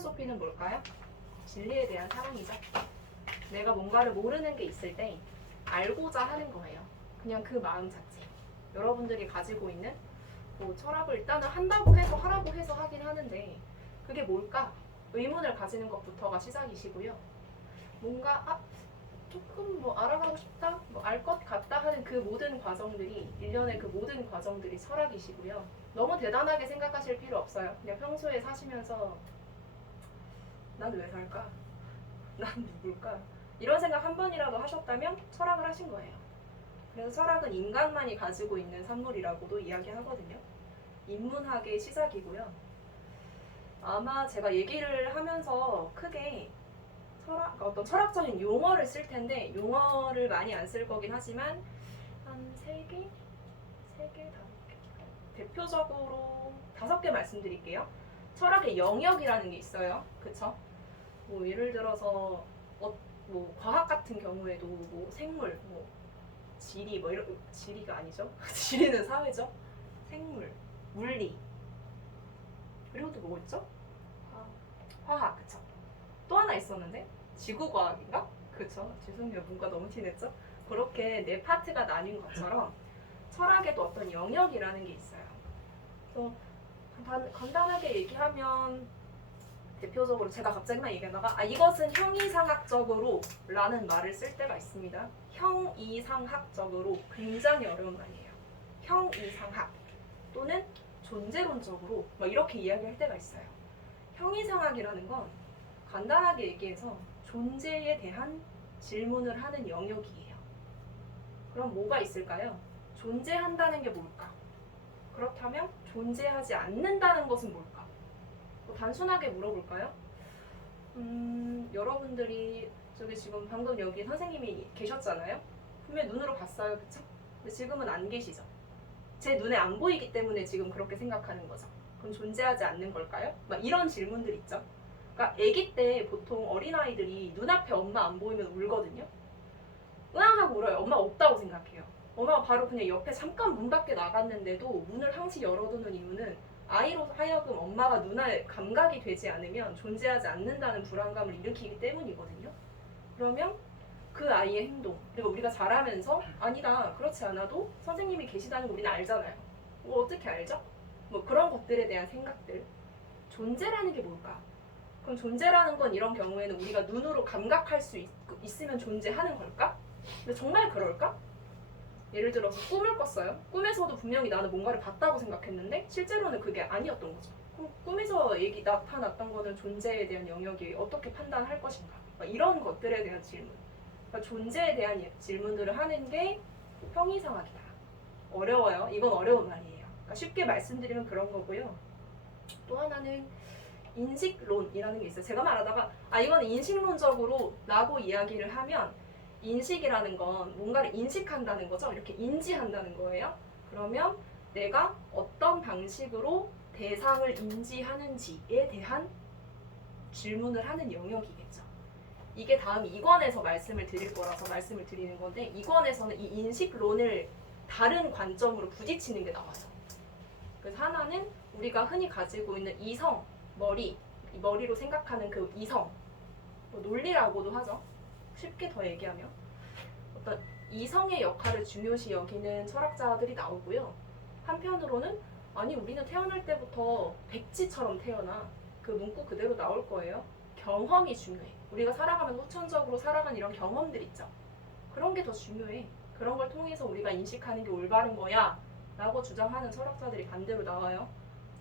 필로소피는 뭘까요? 진리에 대한 사랑이죠. 내가 뭔가를 모르는 게 있을 때 알고자 하는 거예요. 그냥 그 마음 자체. 여러분들이 가지고 있는 뭐 철학을 일단은 한다고 해서 하라고 해서 하긴 하는데 그게 뭘까? 의문을 가지는 것부터가 시작이시고요. 뭔가 조금 뭐 알아가고 싶다, 뭐 알 것 같다 하는 그 모든 과정들이 일련의 그 모든 과정들이 철학이시고요. 너무 대단하게 생각하실 필요 없어요. 그냥 평소에 사시면서 난 왜 살까? 난 누굴까? 이런 생각 한 번이라도 하셨다면 철학을 하신 거예요. 그래서 철학은 인간만이 가지고 있는 산물이라고도 이야기하거든요. 인문학의 시작이고요. 아마 제가 얘기를 하면서 크게 어떤 철학적인 용어를 쓸 텐데 용어를 많이 안 쓸 거긴 하지만 한 3개? 3개, 5개? 대표적으로 5개 말씀드릴게요. 철학의 영역이라는 게 있어요. 그쵸? 뭐 예를 들어서 뭐 과학 같은 경우에도 뭐 생물, 뭐 지리, 뭐 이런 지리가 아니죠? 지리는 사회죠. 생물, 물리, 그리고 또 뭐 있죠? 화학, 그쵸? 또 하나 있었는데 지구과학인가? 그쵸? 죄송해요, 뭔가 너무 티냈죠? 그렇게 네 파트가 나뉜 것처럼 철학에도 어떤 영역이라는 게 있어요. 그래서 간단하게 얘기하면 대표적으로 제가 갑자기만 얘기하다가 이것은 형이상학적으로 라는 말을 쓸 때가 있습니다. 형이상학적으로 굉장히 어려운 말이에요. 형이상학 또는 존재론적으로 막 이렇게 이야기할 때가 있어요. 형이상학이라는 건 간단하게 얘기해서 존재에 대한 질문을 하는 영역이에요. 그럼 뭐가 있을까요? 존재한다는 게 뭘까? 그렇다면 존재하지 않는다는 것은 뭘까? 단순하게 물어볼까요? 여러분들이 저기 지금 방금 여기 선생님이 계셨잖아요. 분명히 눈으로 봤어요, 그쵸? 근데 지금은 안 계시죠? 제 눈에 안 보이기 때문에 지금 그렇게 생각하는 거죠. 그럼 존재하지 않는 걸까요? 막 이런 질문들 있죠. 그러니까 아기 때 보통 어린아이들이 눈앞에 엄마 안 보이면 울거든요. 으앙하고 울어요. 엄마 없다고 생각해요. 엄마가 바로 그냥 옆에 잠깐 문 밖에 나갔는데도 문을 항시 열어두는 이유는 아이로 하여금 엄마가 눈에 감각이 되지 않으면 존재하지 않는다는 불안감을 일으키기 때문이거든요. 그러면 그 아이의 행동, 그리고 우리가 자라면서 아니다, 그렇지 않아도 선생님이 계시다는 거 우리는 알잖아요. 뭐 어떻게 알죠? 뭐 그런 것들에 대한 생각들. 존재라는 게 뭘까? 그럼 존재라는 건 이런 경우에는 우리가 눈으로 감각할 수 있으면 존재하는 걸까? 근데 정말 그럴까? 예를 들어서 꿈을 꿨어요. 꿈에서도 분명히 나는 뭔가를 봤다고 생각했는데 실제로는 그게 아니었던 거죠. 그럼 꿈에서 나타났던 거는 존재에 대한 영역이 어떻게 판단할 것인가? 이런 것들에 대한 질문. 그러니까 존재에 대한 질문들을 하는 게 형이상학이다. 어려워요. 이건 어려운 말이에요. 그러니까 쉽게 말씀드리면 그런 거고요. 또 하나는 인식론이라는 게 있어요. 제가 말하다가 이건 인식론적으로 라고 이야기를 하면 인식이라는 건 뭔가를 인식한다는 거죠. 이렇게 인지한다는 거예요. 그러면 내가 어떤 방식으로 대상을 인지하는지에 대한 질문을 하는 영역이겠죠. 이게 다음 2권에서 말씀을 드릴 거라서 말씀을 드리는 건데 2권에서는 이 인식론을 다른 관점으로 부딪히는 게 나와요. 그래서 하나는 우리가 흔히 가지고 있는 이성, 머리로 생각하는 그 이성, 뭐 논리라고도 하죠. 쉽게 더 얘기하면 어떤 이성의 역할을 중요시 여기는 철학자들이 나오고요. 한편으로는 우리는 태어날 때부터 백지처럼 태어나 그 문구 그대로 나올 거예요. 경험이 중요해. 우리가 살아가면서 후천적으로 살아간 이런 경험들 있죠. 그런 게 더 중요해. 그런 걸 통해서 우리가 인식하는 게 올바른 거야 라고 주장하는 철학자들이 반대로 나와요.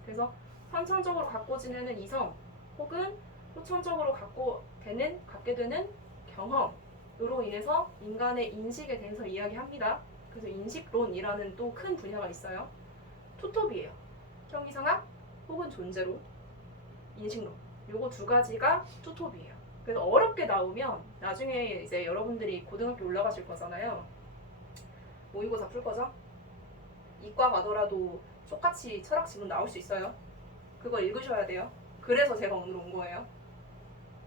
그래서 선천적으로 갖고 지내는 이성 혹은 후천적으로 갖게 되는 경험으로 인해서 인간의 인식에 대해서 이야기합니다. 그래서 인식론이라는 또 큰 분야가 있어요. 투톱이에요. 형이상학 혹은 존재론, 인식론. 요거 두 가지가 투톱이에요. 그래서 어렵게 나오면 나중에 이제 여러분들이 고등학교 올라가실 거잖아요. 모의고사 풀 거죠? 이과 가더라도 똑같이 철학 지문 나올 수 있어요. 그거 읽으셔야 돼요. 그래서 제가 오늘 온 거예요.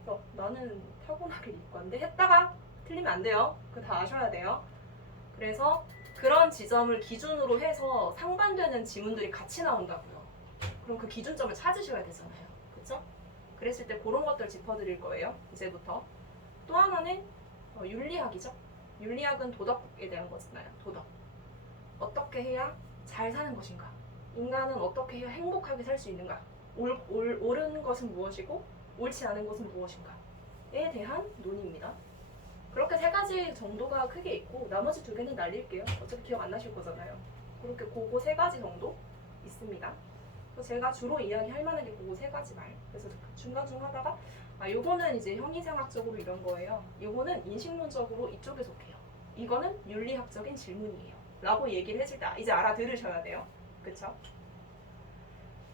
그래서 나는 타고나게 이과인데 했다가 틀리면 안 돼요. 그거 다 아셔야 돼요. 그래서 그런 지점을 기준으로 해서 상반되는 지문들이 같이 나온다고요. 그럼 그 기준점을 찾으셔야 되잖아요. 그쵸? 그랬을 때 그런 것들 짚어드릴 거예요. 이제부터. 또 하나는 윤리학이죠. 윤리학은 도덕에 대한 거잖아요. 도덕. 어떻게 해야 잘 사는 것인가? 인간은 어떻게 해야 행복하게 살 수 있는가? 옳은 것은 무엇이고 옳지 않은 것은 무엇인가에 대한 논의입니다. 그렇게 세 가지 정도가 크게 있고 나머지 두 개는 날릴게요. 어차피 기억 안 나실 거잖아요. 그렇게 그거 세 가지 정도 있습니다. 그래서 제가 주로 이야기할 만한 게 그거 세 가지 말. 그래서 중간중 하다가 요거는 이제 형이상학적으로 이런 거예요. 요거는 인식론적으로 이쪽에 속해요. 이거는 윤리학적인 질문이에요. 라고 얘기를 해줄 때 이제 알아들으셔야 돼요. 그쵸?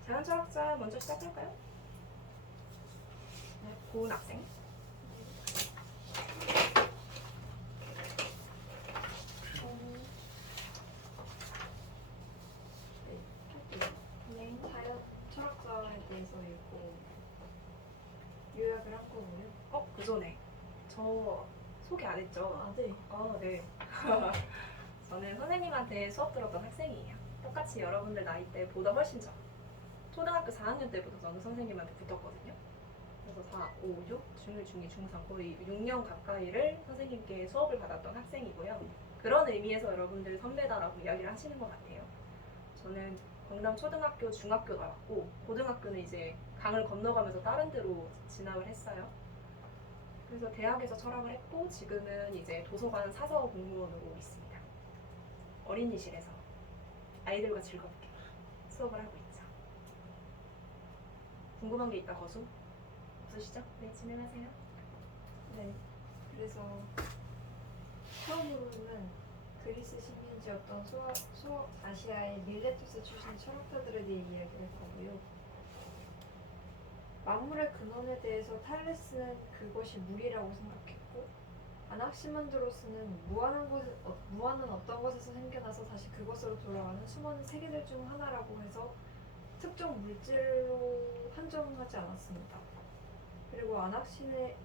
자연철학자 먼저 시작할까요? 네, 고은 학생. 네, 자연 철학자에 대해서 읽고 요약을 한 거고요. 그 전에 저 소개 안 했죠? 아, 네. 네. 저는 선생님한테 수업 들었던 학생이에요. 똑같이 여러분들 나이대보다 훨씬 전. 초등학교 4학년 때부터 저는 선생님한테 붙었거든요. 그래서 4, 5, 6, 중1, 중2, 중3 거의 6년 가까이를 선생님께 수업을 받았던 학생이고요. 그런 의미에서 여러분들 선배다라고 이야기를 하시는 것 같아요. 저는 광남 초등학교, 중학교 나왔고 고등학교는 이제 강을 건너가면서 다른 데로 진학을 했어요. 그래서 대학에서 철학을 했고 지금은 이제 도서관 사서 공무원으로 있습니다. 어린이실에서 아이들과 즐겁게 수업을 하고 있죠. 궁금한 게 있다 거수? 없으시죠? 네, 진행하세요. 네. 그래서 처음으로는 그리스 식민지였던 소아시아의 밀레투스 출신 철학자들에 대해 이야기를 할 거고요. 만물의 근원에 대해서 탈레스는 그것이 물이라고 생각했고 아낙시만드로스는 무한은 어떤 것에서 생겨나서 다시 그것으로 돌아가는 수많은 세계들 중 하나라고 해서 특정 물질로 한정하지 않았습니다. 그리고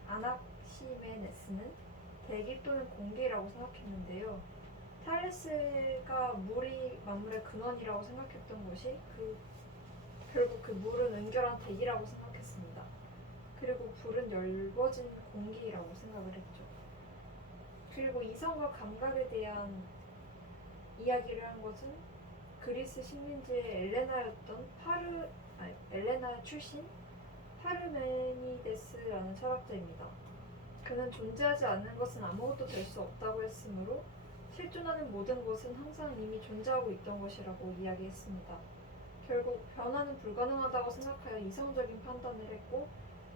아낙시메네스는 대기 또는 공기라고 생각했는데요. 탈레스가 물이 만물의 근원이라고 생각했던 것이 결국 그 물은 은결한 대기라고 생각했습니다. 그리고 불은 열버진 공기라고 생각을 했죠. 그리고 이성과 감각에 대한 이야기를 한 것은 그리스 식민지의 엘레나 출신 파르메니데스라는 철학자입니다. 그는 존재하지 않는 것은 아무것도 될 수 없다고 했으므로 실존하는 모든 것은 항상 이미 존재하고 있던 것이라고 이야기했습니다. 결국 변화는 불가능하다고 생각하여 이성적인 판단을 했고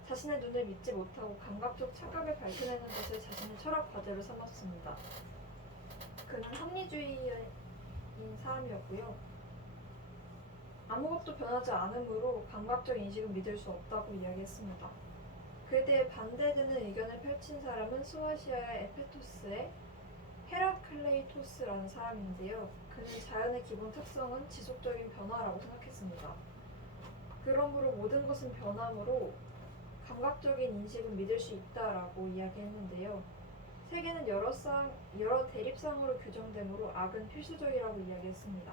자신의 눈을 믿지 못하고 감각적 착각을 밝혀내는 것을 자신의 철학 과제로 삼았습니다. 그는 합리주의인 사람이었고요. 아무것도 변하지 않으므로 감각적 인식은 믿을 수 없다고 이야기했습니다. 그에 대해 반대되는 의견을 펼친 사람은 소아시아의 에페토스의 헤라클레이토스라는 사람인데요. 그는 자연의 기본 특성은 지속적인 변화라고 생각했습니다. 그러므로 모든 것은 변함으로 감각적인 인식은 믿을 수 있다라고 이야기했는데요. 세계는 여러 대립상으로 규정되므로 악은 필수적이라고 이야기했습니다.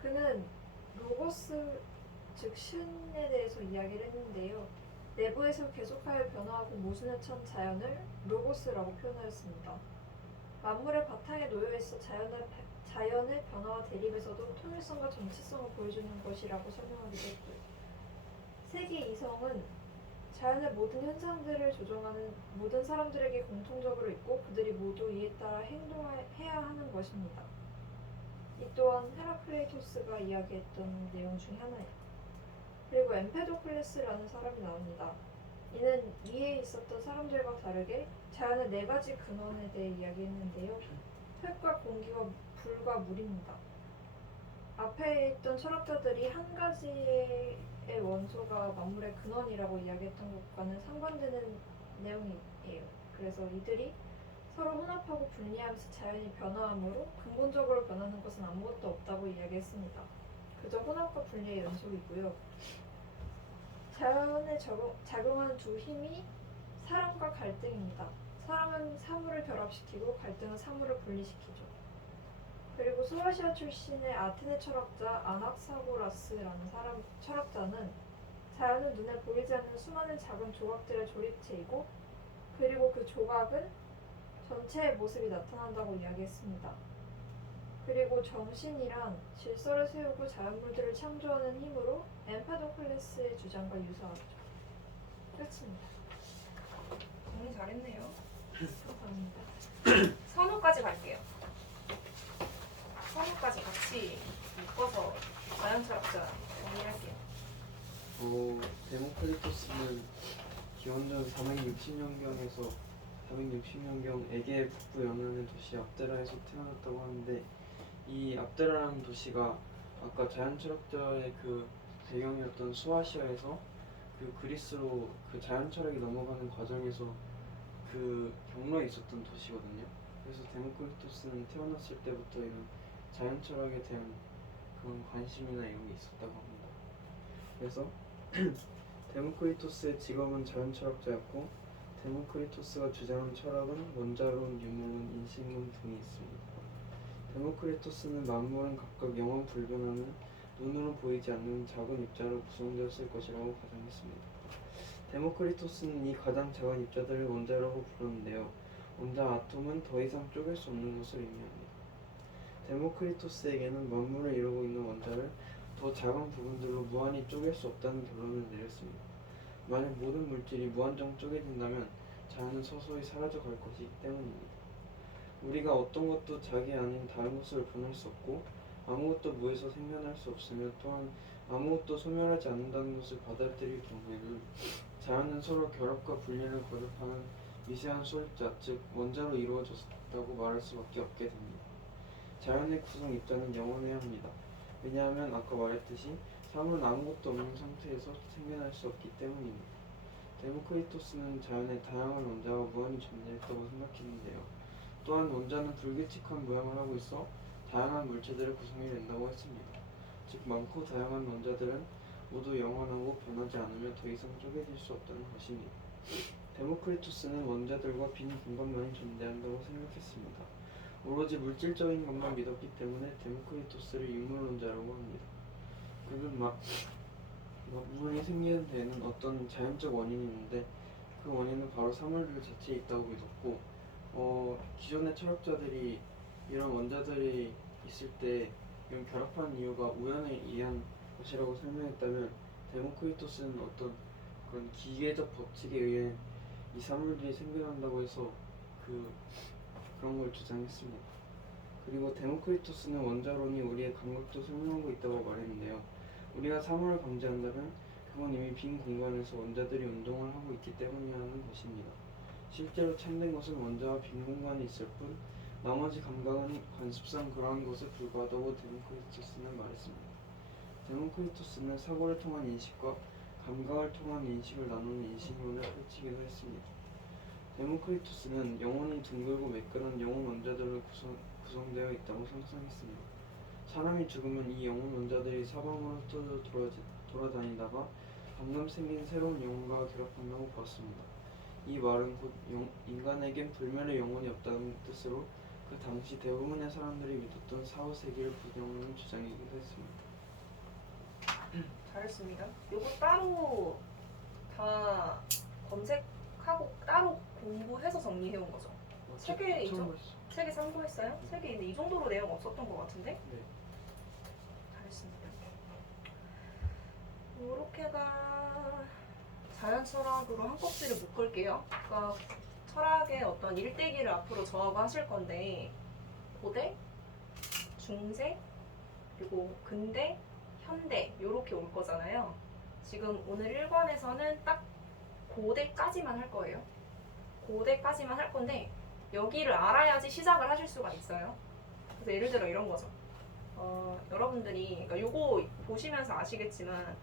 그는 로고스, 즉 신에 대해서 이야기를 했는데요. 내부에서 계속하여 변화하고 모순에 처한 자연을 로고스라고 표현하였습니다. 만물의 바탕에 놓여있어 자연의 변화와 대립에서도 통일성과 정체성을 보여주는 것이라고 설명하기도 했고요. 세계 이성은 자연의 모든 현상들을 조종하는 모든 사람들에게 공통적으로 있고 그들이 모두 이에 따라 행동해야 하는 것입니다. 이 또한 헤라클레이토스가 이야기했던 내용 중에 하나예요. 그리고 엠페도클레스라는 사람이 나옵니다. 이는 위에 있었던 사람들과 다르게 자연의 4가지 근원에 대해 이야기했는데요. 흙과 공기와 불과 물입니다. 앞에 있던 철학자들이 한 가지의 원소가 만물의 근원이라고 이야기했던 것과는 상반되는 내용이에요. 그래서 이들이 서로 혼합하고 분리하면서 자연이 변화하므로 근본적으로 변하는 것은 아무것도 없다고 이야기했습니다. 그저 혼합과 분리의 연속이고요. 자연에 작용하는 두 힘이 사랑과 갈등입니다. 사랑은 사물을 결합시키고 갈등은 사물을 분리시키죠. 그리고 소아시아 출신의 아테네 철학자 아낙사고라스라는 철학자는 자연은 눈에 보이지 않는 수많은 작은 조각들의 조립체이고 그리고 그 조각은 전체의 모습이 나타난다고 이야기했습니다. 그리고 정신이란 질서를 세우고 자연물들을 창조하는 힘으로 엠파도클레스의 주장과 유사하죠. 끝입니다. 정리 잘했네요. 감사합니다. 선호까지 갈게요. 선호까지 같이 묶어서 자연철학자 정리할게요. 데모크리토스는 기원전 460년경에서 460년경 에게 북부 연안의 도시 압데라에서 태어났다고 하는데 이 압데라라는 도시가 아까 자연철학자의 그 배경이었던 수아시아에서 그 그리스로 그 자연철학이 넘어가는 과정에서 그 경로에 있었던 도시거든요. 그래서 데모크리토스는 태어났을 때부터 이런 자연철학에 대한 그런 관심이나 이런 게 있었다고 합니다. 그래서 데모크리토스의 직업은 자연철학자였고 데모크리토스가 주장한 철학은 원자론, 유물론, 인식론 등이 있습니다. 데모크리토스는 만물은 각각 영원 불변하는 눈으로 보이지 않는 작은 입자로 구성되었을 것이라고 가정했습니다. 데모크리토스는 이 가장 작은 입자들을 원자라고 부르는데요. 원자 아톰은 더 이상 쪼갤 수 없는 것을 의미합니다. 데모크리토스에게는 만물을 이루고 있는 원자를 더 작은 부분들로 무한히 쪼갤 수 없다는 결론을 내렸습니다. 만약 모든 물질이 무한정 쪼개진다면 자연은 서서히 사라져갈 것이기 때문입니다. 우리가 어떤 것도 자기 아닌 다른 것을 분할 수 없고 아무것도 무에서 생겨날 수 없으며 또한 아무것도 소멸하지 않는다는 것을 받아들일 경우에는 자연은 서로 결합과 분리를 거듭하는 미세한 소립자, 즉 원자로 이루어졌다고 말할 수밖에 없게 됩니다. 자연의 구성 입자는 영원해야 합니다. 왜냐하면 아까 말했듯이 사물은 아무것도 없는 상태에서 생겨날 수 없기 때문입니다. 데모크리토스는 자연의 다양한 원자가 무한히 존재했다고 생각했는데요. 또한 원자는 불규칙한 모양을 하고 있어 다양한 물체들의 구성이 된다고 했습니다. 즉 많고 다양한 원자들은 모두 영원하고 변하지 않으며 더 이상 쪼개질 수 없다는 것입니다. 데모크리토스는 원자들과 빈 공간만이 존재한다고 생각했습니다. 오로지 물질적인 것만 믿었기 때문에 데모크리토스를 인물론자라고 합니다. 그는 만물이 생기는 데에는 어떤 자연적 원인이 있는데 그 원인은 바로 사물들 자체에 있다고 믿었고 기존의 철학자들이 이런 원자들이 있을 때 이런 결합하는 이유가 우연에 의한 것이라고 설명했다면 데모크리토스는 어떤 그런 기계적 법칙에 의해 이 사물들이 생겨난다고 해서 그런 걸 주장했습니다. 그리고 데모크리토스는 원자론이 우리의 감각도 설명하고 있다고 말했는데요. 우리가 사물을 감지한다면 그건 이미 빈 공간에서 원자들이 운동을 하고 있기 때문이라는 것입니다. 실제로 참된 것은 원자와 빈 공간이 있을 뿐 나머지 감각은 관습상 그러한 것에 불과하다고 데모크리토스는 말했습니다. 데모크리토스는 사고를 통한 인식과 감각을 통한 인식을 나누는 인식론을 펼치기도 했습니다. 데모크리토스는 영혼은 둥글고 매끈한 영혼 원자들로 구성되어 있다고 상상했습니다. 사람이 죽으면 이 영혼 원자들이 사방으로 흩어져 돌아다니다가 방금 생긴 새로운 영혼과 결합한다고 보았습니다. 이 말은 곧 인간에겐 불멸의 영혼이 없다는 뜻으로 그 당시 대부분의 사람들이 믿었던 사후세계를 부정하는 주장이기도 했습니다. 잘했습니다. 요거 따로 다 검색하고 따로 공부해서 정리해온 거죠. 책에 있죠? 책에 참고했어요? 책에 있는데 이 정도로 내용 없었던 것 같은데? 네. 잘했습니다. 이렇게가 자연 철학으로 한 꼭지를 묶을게요. 그러니까 철학의 어떤 일대기를 앞으로 저하고 하실 건데 고대, 중세, 그리고 근대, 현대 이렇게 올 거잖아요. 지금 오늘 1권에서는 딱 고대까지만 할 거예요. 고대까지만 할 건데 여기를 알아야지 시작을 하실 수가 있어요. 그래서 예를 들어 이런 거죠. 여러분들이 그러니까 요거 보시면서 아시겠지만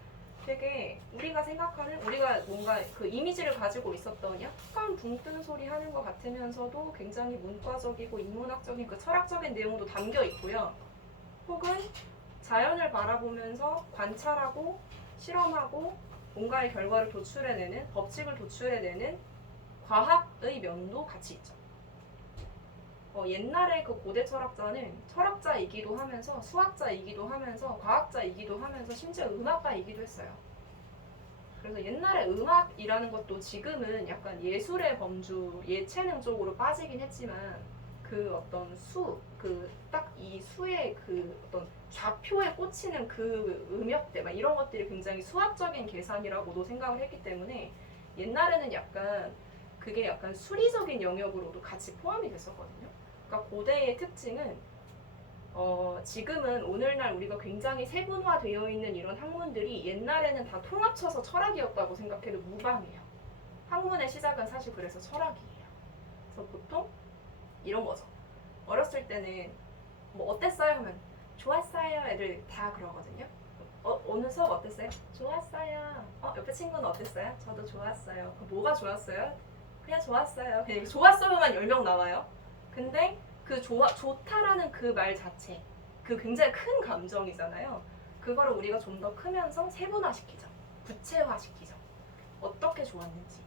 되게 우리가 생각하는 우리가 뭔가 그 이미지를 가지고 있었던 약간 붕 뜨는 소리 하는 것 같으면서도 굉장히 문과적이고 인문학적인 그 철학적인 내용도 담겨 있고요. 혹은 자연을 바라보면서 관찰하고 실험하고 뭔가의 결과를 도출해내는 법칙을 도출해내는 과학의 면도 같이 있죠. 옛날에 그 고대 철학자는 철학자이기도 하면서 수학자이기도 하면서 과학자이기도 하면서 심지어 음악가이기도 했어요. 그래서 옛날에 음악이라는 것도 지금은 약간 예술의 범주, 예체능 쪽으로 빠지긴 했지만 그 어떤 그 딱 이 수의 그 어떤 좌표에 꽂히는 그 음역대 막 이런 것들이 굉장히 수학적인 계산이라고도 생각을 했기 때문에 옛날에는 약간 그게 약간 수리적인 영역으로도 같이 포함이 됐었거든요. 그러니까 고대의 특징은 지금은 오늘날 우리가 굉장히 세분화되어 있는 이런 학문들이 옛날에는 다 통합쳐서 철학이었다고 생각해도 무방해요. 학문의 시작은 사실 그래서 철학이에요. 그래서 보통 이런 거죠. 어렸을 때는 뭐 어땠어요? 하면 좋았어요. 애들 다 그러거든요. 어느 수업 어땠어요? 좋았어요. 옆에 친구는 어땠어요? 저도 좋았어요. 그럼 뭐가 좋았어요? 그냥 좋았어요. 그냥 좋았어요만 10명 나와요. 근데 그 좋다라는 그 말 자체, 그 굉장히 큰 감정이잖아요. 그거를 우리가 좀 더 크면서 세분화시키죠. 구체화시키죠. 어떻게 좋았는지.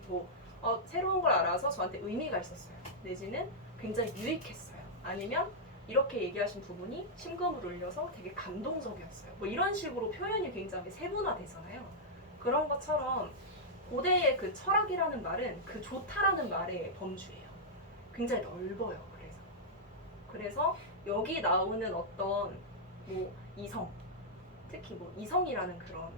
새로운 걸 알아서 저한테 의미가 있었어요. 내지는 굉장히 유익했어요. 아니면 이렇게 얘기하신 부분이 심금을 울려서 되게 감동적이었어요. 뭐 이런 식으로 표현이 굉장히 세분화되잖아요. 그런 것처럼 고대의 그 철학이라는 말은 그 좋다라는 말의 범주예요. 굉장히 넓어요. 그래서 여기 나오는 어떤 뭐 이성, 특히 뭐 이성이라는 그런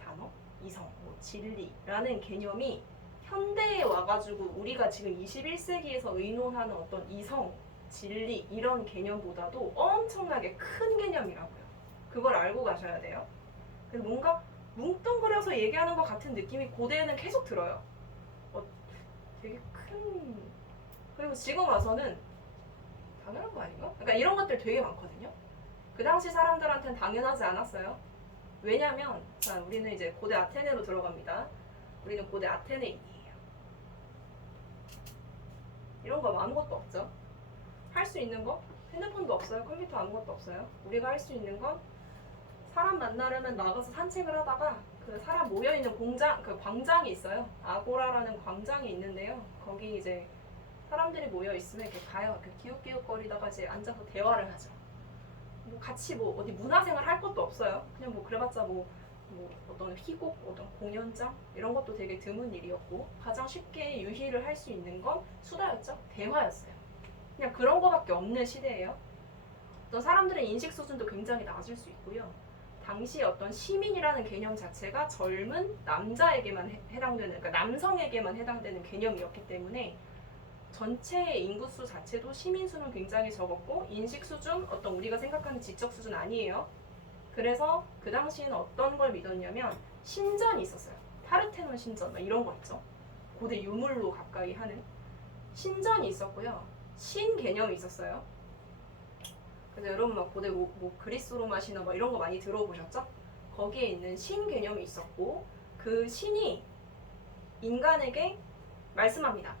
단어, 이성, 뭐 진리라는 개념이 현대에 와가지고 우리가 지금 21세기에서 의논하는 어떤 이성, 진리 이런 개념보다도 엄청나게 큰 개념이라고요. 그걸 알고 가셔야 돼요. 그래서 뭔가 뭉뚱그려서 얘기하는 것 같은 느낌이 고대에는 계속 들어요. 되게 큰. 그리고 지금 와서는 당연한 거 아닌가? 그러니까 이런 것들 되게 많거든요. 그 당시 사람들한테는 당연하지 않았어요. 왜냐면 자, 우리는 이제 고대 아테네로 들어갑니다. 우리는 고대 아테네인이에요. 이런 거 아무것도 없죠. 할 수 있는 거? 핸드폰도 없어요. 컴퓨터 아무것도 없어요. 우리가 할 수 있는 건 사람 만나려면 나가서 산책을 하다가 그 사람 모여있는 그 광장이 있어요. 아고라라는 광장이 있는데요. 거기 이제 사람들이 모여 있으면 이렇게 가요. 이렇게 기웃기웃거리다가 이제 앉아서 대화를 하죠. 뭐 같이 뭐 어디 문화생활 할 것도 없어요. 그냥 뭐 그래봤자 뭐 어떤 희곡, 어떤 공연장 이런 것도 되게 드문 일이었고 가장 쉽게 유희를 할 수 있는 건 수다였죠. 대화였어요. 그냥 그런 거밖에 없는 시대예요. 어떤 사람들의 인식 수준도 굉장히 낮을 수 있고요. 당시 어떤 시민이라는 개념 자체가 젊은 남자에게만 해당되는, 그러니까 남성에게만 해당되는 개념이었기 때문에 전체 인구수 자체도 시민수는 굉장히 적었고 인식 수준, 어떤 우리가 생각하는 지적 수준 아니에요. 그래서 그 당시에는 어떤 걸 믿었냐면 신전이 있었어요. 파르테논 신전 막 이런 거 있죠. 고대 유물로 가까이 하는 신전이 있었고요. 신 개념이 있었어요. 그래서 여러분 막 고대 뭐 그리스 로마시나 뭐 이런 거 많이 들어보셨죠? 거기에 있는 신 개념이 있었고 그 신이 인간에게 말씀합니다.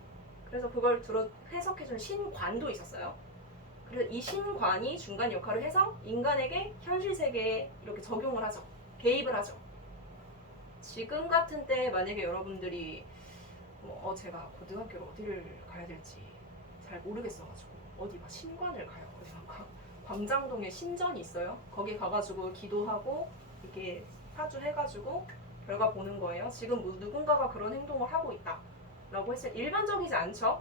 그래서 그걸 해석해준 신관도 있었어요. 그래서 이 신관이 중간 역할을 해서 인간에게 현실 세계에 이렇게 적용을 하죠. 개입을 하죠. 지금 같은 때 만약에 여러분들이 제가 고등학교를 어디를 가야 될지 잘 모르겠어가지고 어디 막 신관을 가요. 그래서 광장동에 신전이 있어요. 거기 가가지고 기도하고 이렇게 사주해가지고 결과 보는 거예요. 지금 누군가가 그런 행동을 하고 있다. 라고 했을 때 일반적이지 않죠?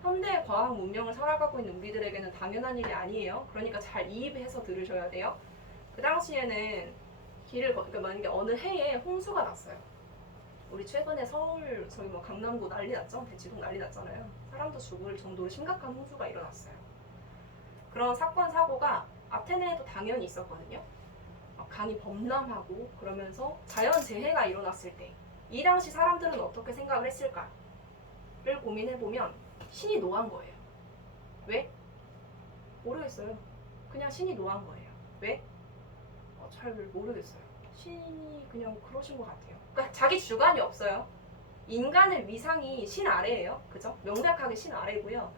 현대 과학 문명을 살아가고 있는 우리들에게는 당연한 일이 아니에요. 그러니까 잘 이입해서 들으셔야 돼요. 그 당시에는 그러니까 만약에 어느 해에 홍수가 났어요. 우리 최근에 서울 저기 뭐 강남구 난리 났죠? 대치동 난리 났잖아요. 사람도 죽을 정도로 심각한 홍수가 일어났어요. 그런 사건 사고가 아테네에도 당연히 있었거든요. 강이 범람하고 그러면서 자연재해가 일어났을 때 이 당시 사람들은 어떻게 생각을 했을까? 를 고민해보면 신이 노한 거예요. 왜? 모르겠어요. 그냥 신이 노한 거예요. 왜? 잘 모르겠어요. 신이 그냥 그러신 것 같아요. 그러니까 자기 주관이 없어요. 인간의 위상이 신 아래예요. 그죠? 명백하게 신 아래고요.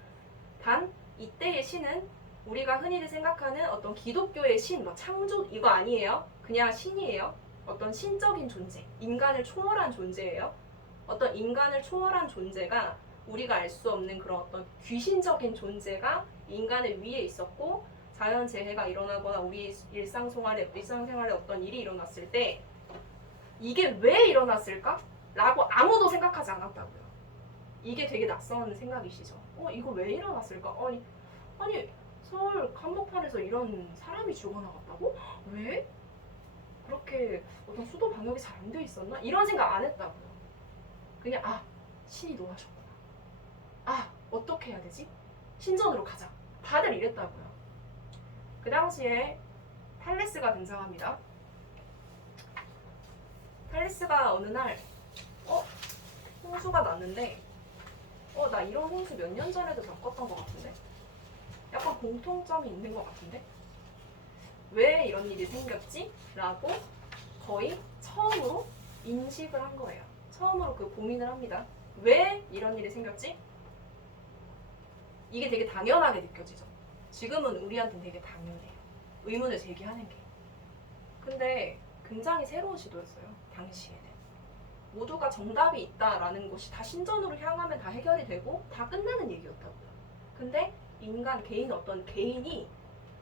단 이때의 신은 우리가 흔히 생각하는 어떤 기독교의 신, 창조 이거 아니에요. 그냥 신이에요. 어떤 신적인 존재, 인간을 초월한 존재예요. 어떤 인간을 초월한 존재가 우리가 알 수 없는 그런 어떤 귀신적인 존재가 인간의 위에 있었고 자연재해가 일어나거나 우리 일상생활에 어떤 일이 일어났을 때 이게 왜 일어났을까? 라고 아무도 생각하지 않았다고요. 이게 되게 낯선 생각이시죠? 이거 왜 일어났을까? 아니 서울 한복판에서 이런 사람이 죽어나갔다고? 왜? 그렇게 어떤 수도 방역이 잘 안 돼 있었나? 이런 생각 안 했다고요. 그냥 신이 노하셨구나. 어떻게 해야 되지? 신전으로 가자. 다들 이랬다고요. 그 당시에 탈레스가 등장합니다. 탈레스가 어느 날 홍수가 났는데 나 이런 홍수 몇 년 전에도 겪었던 것 같은데? 약간 공통점이 있는 것 같은데? 왜 이런 일이 생겼지? 라고 거의 처음으로 인식을 한 거예요. 처음으로 그 고민을 합니다. 왜 이런 일이 생겼지? 이게 되게 당연하게 느껴지죠. 지금은 우리한테는 되게 당연해요. 의문을 제기하는 게. 근데 굉장히 새로운 시도였어요. 당시에는. 모두가 정답이 있다라는 것이 다 신전으로 향하면 다 해결이 되고 다 끝나는 얘기였다고요. 근데 인간, 어떤 개인이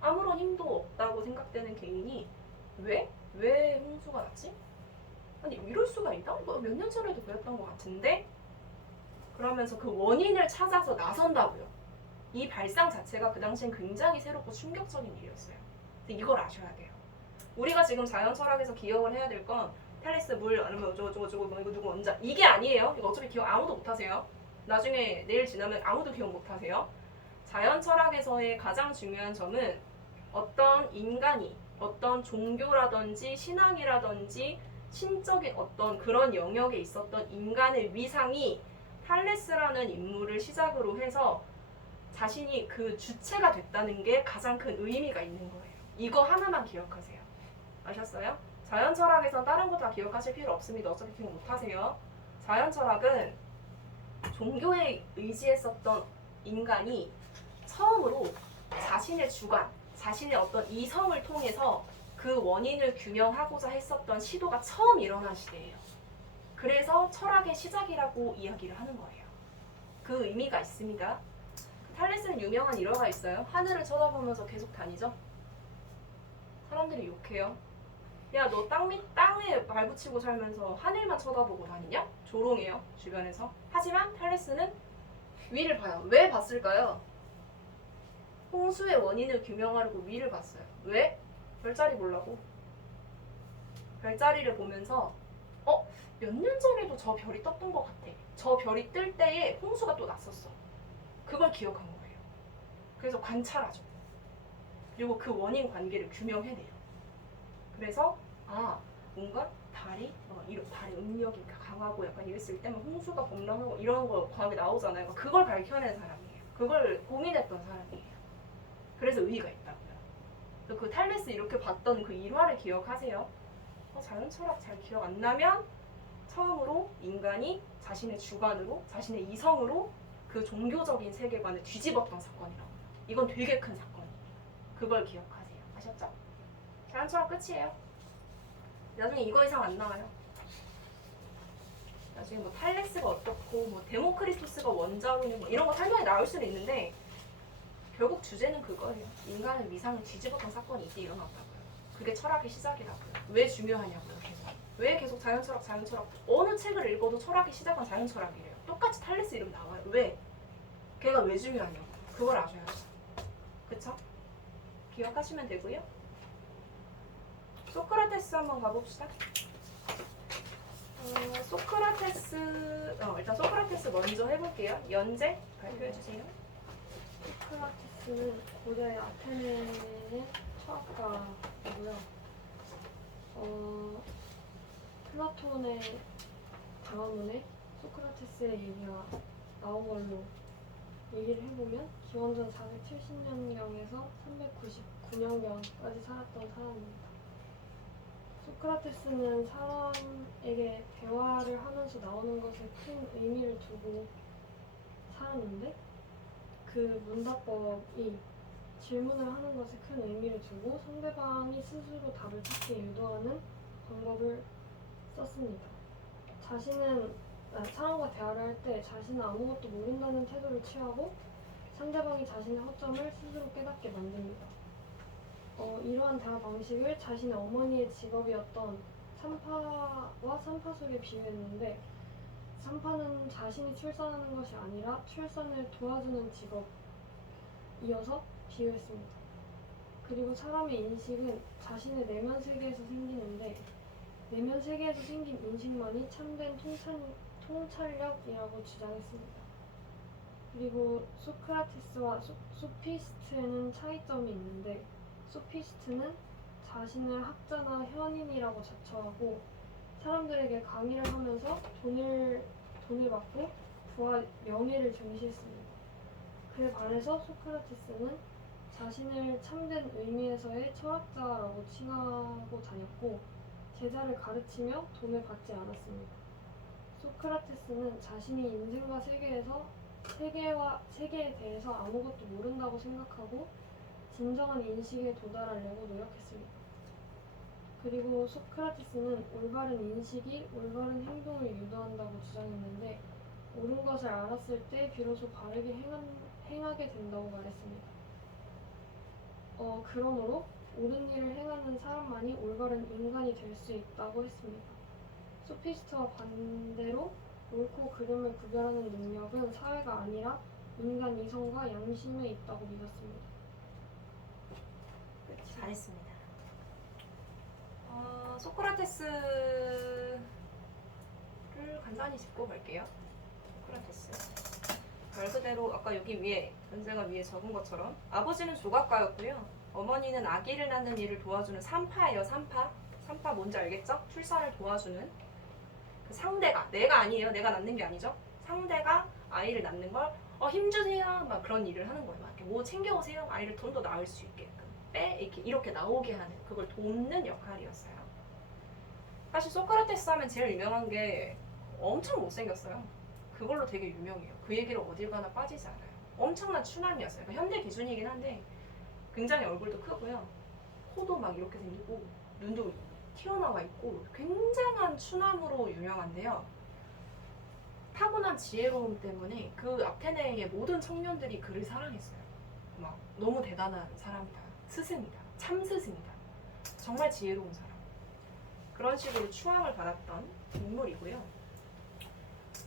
아무런 힘도 없다고 생각되는 개인이 왜 홍수가 났지? 아니 이럴 수가 있다? 몇 년 전에도 그랬던 것 같은데? 그러면서 그 원인을 찾아서 나선다고요. 이 발상 자체가 그 당시엔 굉장히 새롭고 충격적인 일이었어요. 근데 이걸 아셔야 돼요. 우리가 지금 자연 철학에서 기억을 해야 될 건 탈레스 물 아니면 어쩌고 뭐 이거 누구 원자 이게 아니에요. 이거 어차피 기억 아무도 못하세요. 나중에 내일 지나면 아무도 기억 못하세요. 자연 철학에서의 가장 중요한 점은 어떤 인간이 어떤 종교라든지 신앙이라든지 신적인 어떤 그런 영역에 있었던 인간의 위상이 탈레스라는 인물을 시작으로 해서 자신이 그 주체가 됐다는 게 가장 큰 의미가 있는 거예요. 이거 하나만 기억하세요. 아셨어요? 자연 철학에선 다른 거 다 기억하실 필요 없습니다. 어차피 기억 못하세요. 자연 철학은 종교에 의지했었던 인간이 처음으로 자신의 주관, 자신의 어떤 이성을 통해서 그 원인을 규명하고자 했었던 시도가 처음 일어난 시대예요. 그래서 철학의 시작이라고 이야기를 하는 거예요. 그 의미가 있습니다. 탈레스는 유명한 일화가 있어요. 하늘을 쳐다보면서 계속 다니죠. 사람들이 욕해요. 야, 너 땅에 발붙이고 살면서 하늘만 쳐다보고 다니냐? 조롱해요, 주변에서. 하지만 탈레스는 위를 봐요. 왜 봤을까요? 홍수의 원인을 규명하려고 위를 봤어요. 왜? 별자리 보려고. 별자리를 보면서 몇 년 전에도 저 별이 떴던 것 같아. 저 별이 뜰 때에 홍수가 또 났었어. 그걸 기억한 거예요. 그래서 관찰하죠. 그리고 그 원인 관계를 규명해내요. 그래서 뭔가 달이 응력이 강하고 약간 이랬을 때면 홍수가 범람하고 이런 거 과학에 나오잖아요. 그걸 밝혀낸 사람이에요. 그걸 고민했던 사람이에요. 그래서 의의가 있다고요. 그래서 그 탈레스 이렇게 봤던 그 일화를 기억하세요. 자연 철학 잘 기억 안 나면 처음으로 인간이 자신의 주관으로, 자신의 이성으로 그 종교적인 세계관을 뒤집었던 사건이라고요. 이건 되게 큰 사건이에요. 그걸 기억하세요. 아셨죠? 자연 철학 끝이에요. 나중에 이거 이상 안 나와요. 나중에 뭐 탈레스가 어떻고 뭐 데모크리토스가 원자로냐 뭐 이런 거 설명이 나올 수는 있는데 결국 주제는 그거예요. 인간의 위상을 뒤집었던 사건이 이때 일어났다고요. 그게 철학의 시작이라고요. 왜 중요하냐고요. 왜 계속 자연 철학 어느 책을 읽어도 철학의 시작은 자연 철학이래요. 똑같이 탈레스 이름 나와요. 왜? 걔가 왜 중요하냐고. 그걸 아셔야 돼요. 그쵸? 기억하시면 되고요. 소크라테스 한번 가봅시다. 일단 소크라테스 먼저 해볼게요. 연재 발표해주세요. 소크라테스는 고대 아테네의 철학가이고요. 플라톤의 방언문에 소크라테스의 얘기가 나온 걸로 얘기를 해보면 기원전 470년경에서 399년경까지 살았던 사람입니다. 소크라테스는 사람에게 대화를 하면서 나오는 것에 큰 의미를 두고 살았는데 그 문답법이 질문을 하는 것에 큰 의미를 두고 상대방이 스스로 답을 찾게 유도하는 방법을 썼습니다. 사람과 대화를 할 때 자신은 아무것도 모른다는 태도를 취하고 상대방이 자신의 허점을 스스로 깨닫게 만듭니다. 이러한 대화 방식을 자신의 어머니의 직업이었던 산파와 산파술에 비유했는데 산파는 자신이 출산하는 것이 아니라 출산을 도와주는 직업이어서 비유했습니다. 그리고 사람의 인식은 자신의 내면 세계에서 생기는데 내면 세계에서 생긴 인식만이 참된 통찰력이라고 주장했습니다. 그리고 소크라테스와 소피스트에는 차이점이 있는데 소피스트는 자신을 학자나 현인이라고 자처하고 사람들에게 강의를 하면서 돈을 받고 부와 명예를 중시했습니다. 그에 반해서 소크라테스는 자신을 참된 의미에서의 철학자라고 칭하고 다녔고 제자를 가르치며 돈을 받지 않았습니다. 소크라테스는 자신이 인생과 세계에 대해서 아무것도 모른다고 생각하고 진정한 인식에 도달하려고 노력했습니다. 그리고 소크라테스는 올바른 인식이 올바른 행동을 유도한다고 주장했는데 옳은 것을 알았을 때 비로소 바르게 행하게 된다고 말했습니다. 그러므로 옳은 일을 행하는 사람만이 올바른 인간이 될 수 있다고 했습니다. 소피스트와 반대로 옳고 그름을 구별하는 능력은 사회가 아니라 인간 이성과 양심에 있다고 믿었습니다. 잘했습니다. 소크라테스를 간단히 짚고 갈게요. 소크라테스. 말 그대로 아까 여기 위에 연세가 위에 적은 것처럼 아버지는 조각가였고요. 어머니는 아기를 낳는 일을 도와주는 산파예요. 산파 뭔지 알겠죠? 출산을 도와주는 그 상대가 내가 아니에요. 내가 낳는 게 아니죠. 상대가 아이를 낳는 걸 힘주세요. 막 그런 일을 하는 거예요. 막 이렇게 뭐 챙겨오세요. 아이를 좀 더 낳을 수 있게끔 이렇게 나오게 하는 그걸 돕는 역할이었어요. 사실 소크라테스 하면 제일 유명한 게 엄청 못생겼어요. 그걸로 되게 유명해요. 그 얘기를 어딜 가나 빠지지 않아요. 엄청난 추남이었어요. 그러니까 현대 기준이긴 한데 굉장히 얼굴도 크고요. 코도 막 이렇게 생기고 눈도 튀어나와 있고 굉장한 추남으로 유명한데요. 타고난 지혜로움 때문에 그 아테네의 모든 청년들이 그를 사랑했어요. 막 너무 대단한 사람이다. 스승이다. 참 스승이다. 정말 지혜로운 사람. 그런 식으로 추앙을 받았던 인물이고요.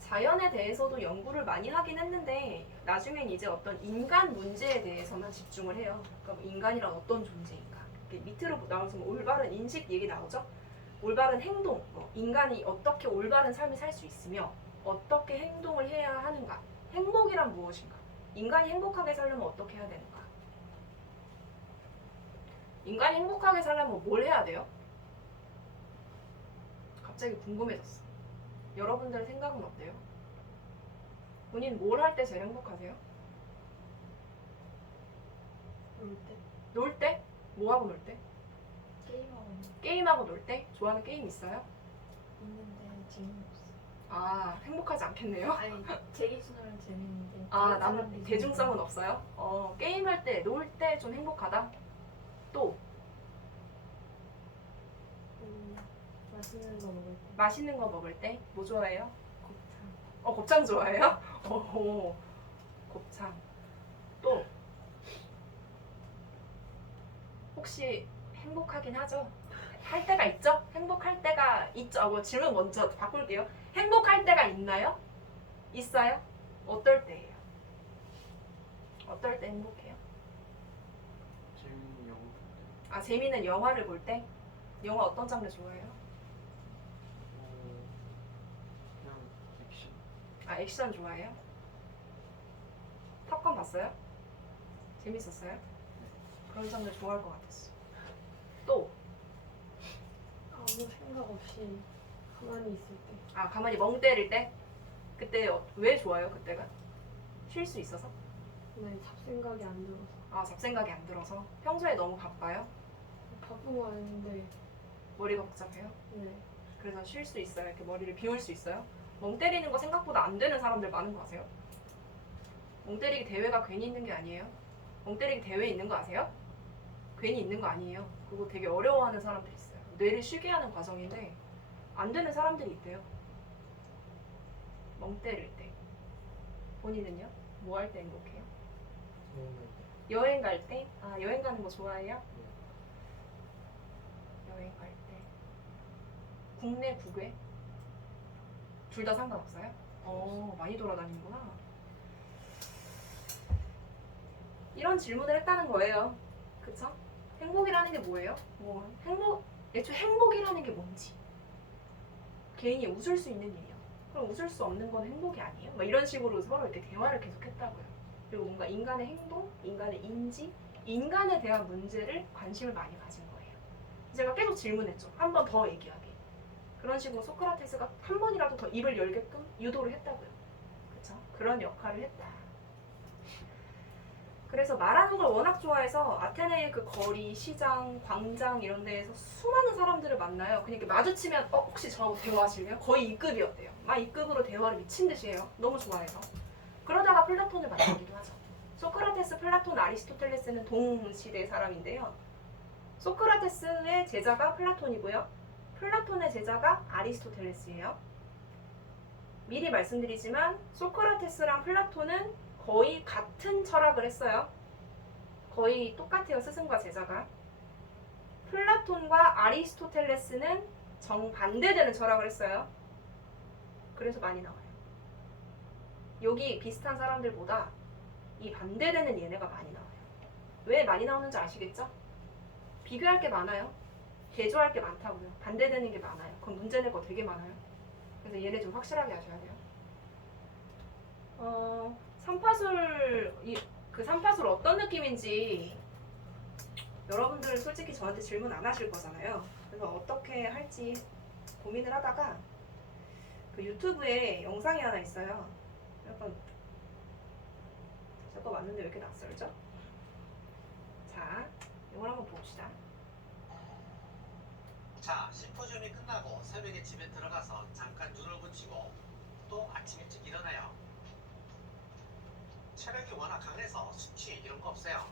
자연에 대해서도 연구를 많이 하긴 했는데 나중엔 이제 어떤 인간 문제에 대해서만 집중을 해요. 그러니까 인간이란 어떤 존재인가. 밑으로 나오면 올바른 인식 얘기 나오죠. 올바른 행동, 인간이 어떻게 올바른 삶을 살 수 있으며 어떻게 행동을 해야 하는가. 행복이란 무엇인가. 인간이 행복하게 살려면 어떻게 해야 되는가. 인간이 행복하게 살려면 뭘 해야 돼요? 갑자기 궁금해졌어. 여러분들 생각은 어때요? 본인 뭘 할 때 제일 행복하세요? 놀 때. 놀 때? 뭐 하고 놀 때? 게임하고 놀 때? 좋아하는 게임 있어요? 있는데 재미없어. 아, 행복하지 않겠네요? 아니 제 기준으로는 재밌는데 대중성은 없어요? 게임할 때, 놀 때 좀 행복하다? 또? 맛있는 거 먹을 때. 맛있는 거 먹을 때? 뭐 좋아해요? 곱창. 곱창 좋아해요? 곱창. 또? 혹시 행복하긴 하죠? 할 때가 있죠? 행복할 때가 있죠? 질문 먼저 바꿀게요. 행복할 때가 있나요? 있어요? 어떨 때예요? 어떨 때 행복해요? 재밌는 영화 볼 때. 재미있는 영화를 볼 때? 영화 어떤 장르 좋아해요? 그냥 액션. 액션 좋아해요? 탑건 봤어요? 재밌었어요? 그런 장르 좋아할 것 같았어. 또? 아무 생각 없이 가만히 있을 때. 가만히 멍 때릴 때? 그때 왜 좋아요? 그때가? 쉴 수 있어서? 네, 잡생각이 안 들어서. 잡생각이 안 들어서? 평소에 너무 바빠요? 바쁜 거 아닌데. 머리가 복잡해요? 네. 그래서 쉴 수 있어요? 이렇게 머리를 비울 수 있어요? 멍 때리는 거 생각보다 안 되는 사람들 많은 거 아세요? 멍 때리기 대회가 괜히 있는 게 아니에요. 멍 때리기 대회 있는 거 아세요? 괜히 있는 거 아니에요. 그거 되게 어려워하는 사람들이 있어요. 뇌를 쉬게 하는 과정인데 안 되는 사람들이 있대요. 멍 때릴 때. 본인은요? 뭐 할 때 행복해요? 여행 갈 때? 여행 가는 거 좋아해요? 여행 갈 때. 국내 국외? 둘 다 상관없어요? 많이 돌아다니는구나. 이런 질문을 했다는 거예요. 그쵸? 행복이라는 게 뭐예요? 애초에 행복이라는 게 뭔지. 개인이 웃을 수 있는 일이요. 그럼 웃을 수 없는 건 행복이 아니에요? 막 이런 식으로 서로 이렇게 대화를 계속 했다고요. 그리고 뭔가 인간의 행동, 인간의 인지, 인간에 대한 문제를 관심을 많이 가진 거예요. 제가 계속 질문했죠. 한 번 더 얘기하게. 그런 식으로 소크라테스가 한 번이라도 더 입을 열게끔 유도를 했다고요. 그쵸? 그런 역할을 했다. 그래서 말하는 걸 워낙 좋아해서 아테네의 그 거리, 시장, 광장 이런 데에서 수많은 사람들을 만나요. 그냥 이렇게 마주치면 혹시 저하고 대화하실래요? 거의 이급이었대요. 막 이급으로 대화를 미친 듯이 해요. 너무 좋아해서. 그러다가 플라톤을 만나기도 하죠. 소크라테스, 플라톤, 아리스토텔레스는 동시대 사람인데요. 소크라테스의 제자가 플라톤이고요. 플라톤의 제자가 아리스토텔레스예요. 미리 말씀드리지만 소크라테스랑 플라톤은 거의 같은 철학을 했어요. 거의 똑같아요, 스승과 제자가. 플라톤과 아리스토텔레스는 정반대되는 철학을 했어요. 그래서 많이 나와요. 여기 비슷한 사람들보다 이 반대되는 얘네가 많이 나와요. 왜 많이 나오는지 아시겠죠? 비교할 게 많아요. 대조할 게 많다고요. 반대되는 게 많아요. 그럼 문제 낼 거 되게 많아요. 그래서 얘네 좀 확실하게 하셔야 돼요. 그 삼파술 어떤 느낌인지 여러분들은 솔직히 저한테 질문 안 하실 거잖아요. 그래서 어떻게 할지 고민을 하다가 그 유튜브에 영상이 하나 있어요. 약간 저거 맞는데 왜 이렇게 낯설죠? 자, 이걸 한번 봅시다. 자, 심포지움이 끝나고 새벽에 집에 들어가서 잠깐 눈을 붙이고 또 아침 일찍 일어나요. 체력이 워낙 강해서 숙취 이런 거 없어요.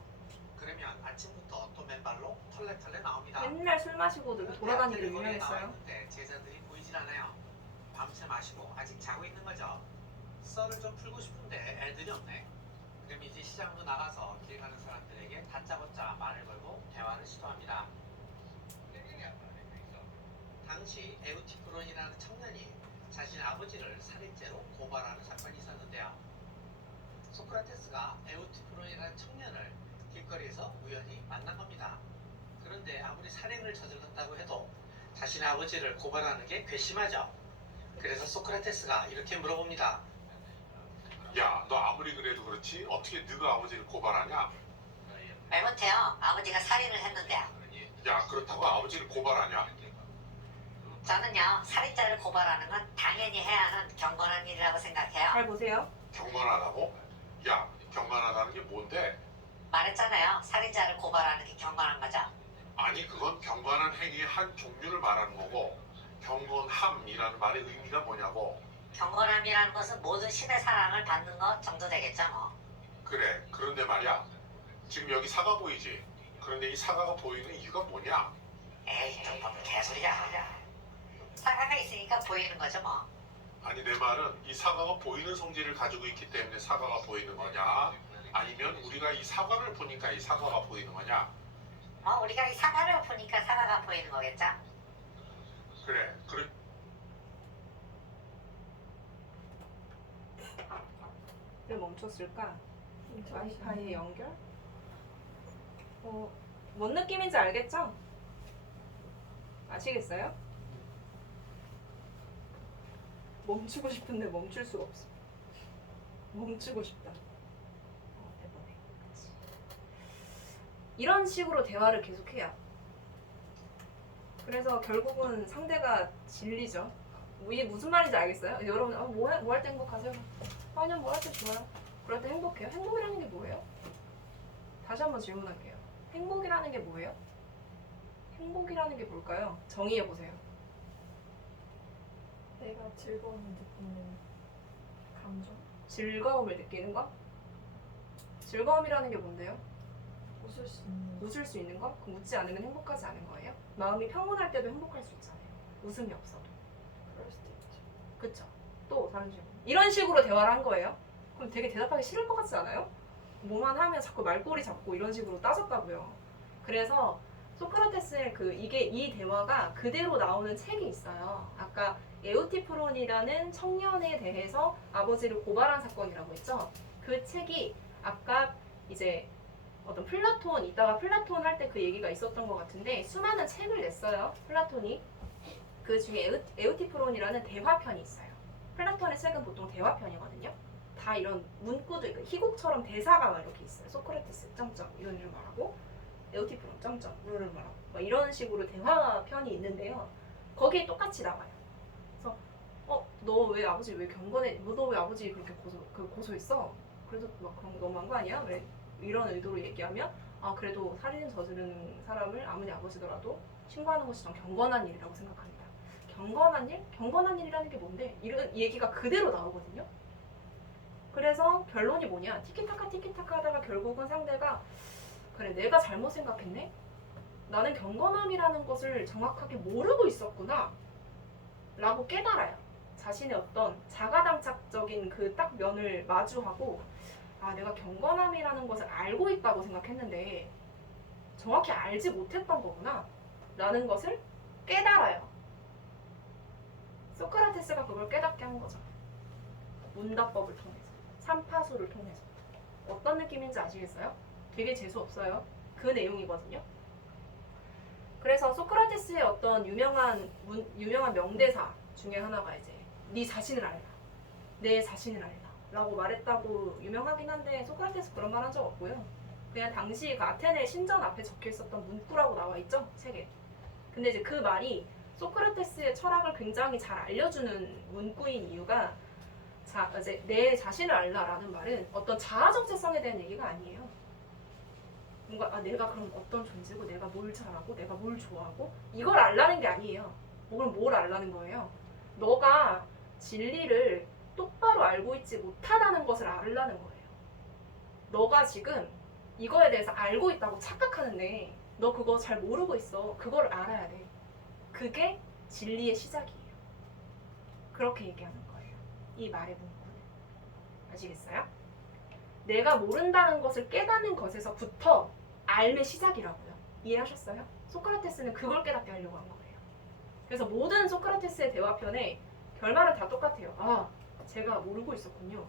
그러면 아침부터 또 맨발로 털레털레 나옵니다. 맨날 술 마시고 돌아다니기로 유명했어요. 나왔는데 제자들이 보이질 않아요. 밤새 마시고 아직 자고 있는 거죠. 썰을 좀 풀고 싶은데 애들이 없네. 그럼 이제 시장으로 나가서 길 가는 사람들에게 다짜고짜 말을 걸고 대화를 시도합니다. 당시 에우티프론이라는 청년이 자신의 아버지를 살인죄로 고발하는 사건이 있었는데요. 소크라테스가 에우티프론이라는 청년을 길거리에서 우연히 만난 겁니다. 그런데 아무리 살인을 저질렀다고 해도 자신의 아버지를 고발하는 게 괘씸하죠. 그래서 소크라테스가 이렇게 물어봅니다. 야, 너 아무리 그래도 그렇지 어떻게 네가 아버지를 고발하냐? 왜 못해요? 아버지가 살인을 했는데요. 야, 그렇다고 아버지를 고발하냐? 저는요, 살인자를 고발하는 건 당연히 해야 하는 경건한 일이라고 생각해요. 잘 보세요. 경건하다고? 야, 경건하다는 게 뭔데? 말했잖아요. 살인자를 고발하는 게 경건한 거죠. 아니, 그건 경건한 행위의 한 종류를 말하는 거고 경건함이라는 말의 의미가 뭐냐고. 경건함이라는 것은 모든 신의 사랑을 받는 것 정도 되겠죠, 뭐. 그래, 그런데 말이야, 지금 여기 사과 보이지? 그런데 이 사과가 보이는 이유가 뭐냐? 에이, 좀 개소리야. 사과가 있으니까 보이는 거죠, 뭐. 아니, 내 말은 이 사과가 보이는 성질을 가지고 있기 때문에 사과가 보이는 거냐? 아니면 우리가 이 사과를 보니까 이 사과가 보이는 거냐? 뭐, 우리가 이 사과를 보니까 사과가 보이는 거겠죠? 그래, 왜 멈췄을까? 와이파이 연결? 뭔 느낌인지 알겠죠? 아시겠어요? 멈추고 싶은데 멈출 수가 없어. 멈추고 싶다. 대박네. 그치. 이런 식으로 대화를 계속해요. 그래서 결국은 상대가 질리죠. 이게 무슨 말인지 알겠어요? 여러분, 뭐 할 때 행복하세요? 아니요, 뭐 할 때 좋아요. 그럴 때 행복해요. 행복이라는 게 뭐예요? 다시 한번 질문할게요. 행복이라는 게 뭐예요? 행복이라는 게 뭘까요? 정의해 보세요. 내가 즐거움을 느끼는 감정? 즐거움을 느끼는 거? 즐거움이라는 게 뭔데요? 웃을 수 있는 웃을 수 있는 거? 그럼 웃지 않으면 행복하지 않은 거예요? 마음이 평온할 때도 행복할 수 있잖아요. 웃음이 없어도. 그럴 수도 있죠. 그쵸? 또 다른 질문. 이런 식으로 대화를 한 거예요? 그럼 되게 대답하기 싫을 것 같지 않아요? 뭐만 하면 자꾸 말꼬리 잡고 이런 식으로 따졌다고요. 그래서 소크라테스의 이 대화가 그대로 나오는 책이 있어요. 아까 에우티프론이라는 청년에 대해서 아버지를 고발한 사건이라고 했죠. 그 책이 아까 이제 어떤 플라톤, 이따가 플라톤 할 때 그 얘기가 있었던 것 같은데 수많은 책을 냈어요. 플라톤이. 그 중에 에우티프론이라는 대화편이 있어요. 플라톤의 책은 보통 대화편이거든요. 다 이런 문구도 있고 희곡처럼 대사가 막 이렇게 있어요. 소크라테스 점점 이런 줄 말하고 에우티프론 점점 이런 말하고 막 이런 식으로 대화편이 있는데요. 거기에 똑같이 나와요. 그래서 너 왜 아버지 왜 경건해? 너 왜 아버지 그렇게 고소했어? 그래도 막 그런 거 너무한 거 아니야? 왜 이런 의도로 얘기하면 그래도 살인 저지르는 사람을 아무리 아버지더라도 신고하는 것이 전 경건한 일이라고 생각합니다. 경건한 일? 경건한 일이라는 게 뭔데? 이런 얘기가 그대로 나오거든요. 그래서 결론이 뭐냐? 티키타카 하다가 결국은 상대가 그래 내가 잘못 생각했네? 나는 경건함이라는 것을 정확하게 모르고 있었구나 라고 깨달아요. 자신의 어떤 자가당착적인 그 딱 면을 마주하고 내가 경건함이라는 것을 알고 있다고 생각했는데 정확히 알지 못했던 거구나 라는 것을 깨달아요. 소크라테스가 그걸 깨닫게 한 거죠. 문답법을 통해서, 삼파수를 통해서. 어떤 느낌인지 아시겠어요? 되게 재수없어요. 그 내용이거든요. 그래서 소크라테스의 어떤 유명한 명대사 중에 하나가 이제 네 자신을 알라, 내 자신을 알라 라고 말했다고 유명하긴 한데 소크라테스 그런 말 한 적 없고요. 그냥 당시 그 아테네 신전 앞에 적혀 있었던 문구라고 나와 있죠, 책에. 근데 이제 그 말이 소크라테스의 철학을 굉장히 잘 알려주는 문구인 이유가 이제 내 자신을 알라라는 말은 어떤 자아 정체성에 대한 얘기가 아니에요. 뭔가 내가 그럼 어떤 존재고 내가 뭘 잘하고 내가 뭘 좋아하고 이걸 알라는 게 아니에요. 그럼 뭘 알라는 거예요? 너가 진리를 똑바로 알고 있지 못하다는 것을 알라는 거예요. 너가 지금 이거에 대해서 알고 있다고 착각하는데 너 그거 잘 모르고 있어. 그걸 알아야 돼. 그게 진리의 시작이에요. 그렇게 얘기하는 거예요. 이 말의 문구는. 아시겠어요? 내가 모른다는 것을 깨닫는 것에서부터 알의 시작이라고요. 이해하셨어요? 소크라테스는 그걸 깨닫게 하려고 한 거예요. 그래서 모든 소크라테스의 대화편에 결말은 다 똑같아요. 제가 모르고 있었군요.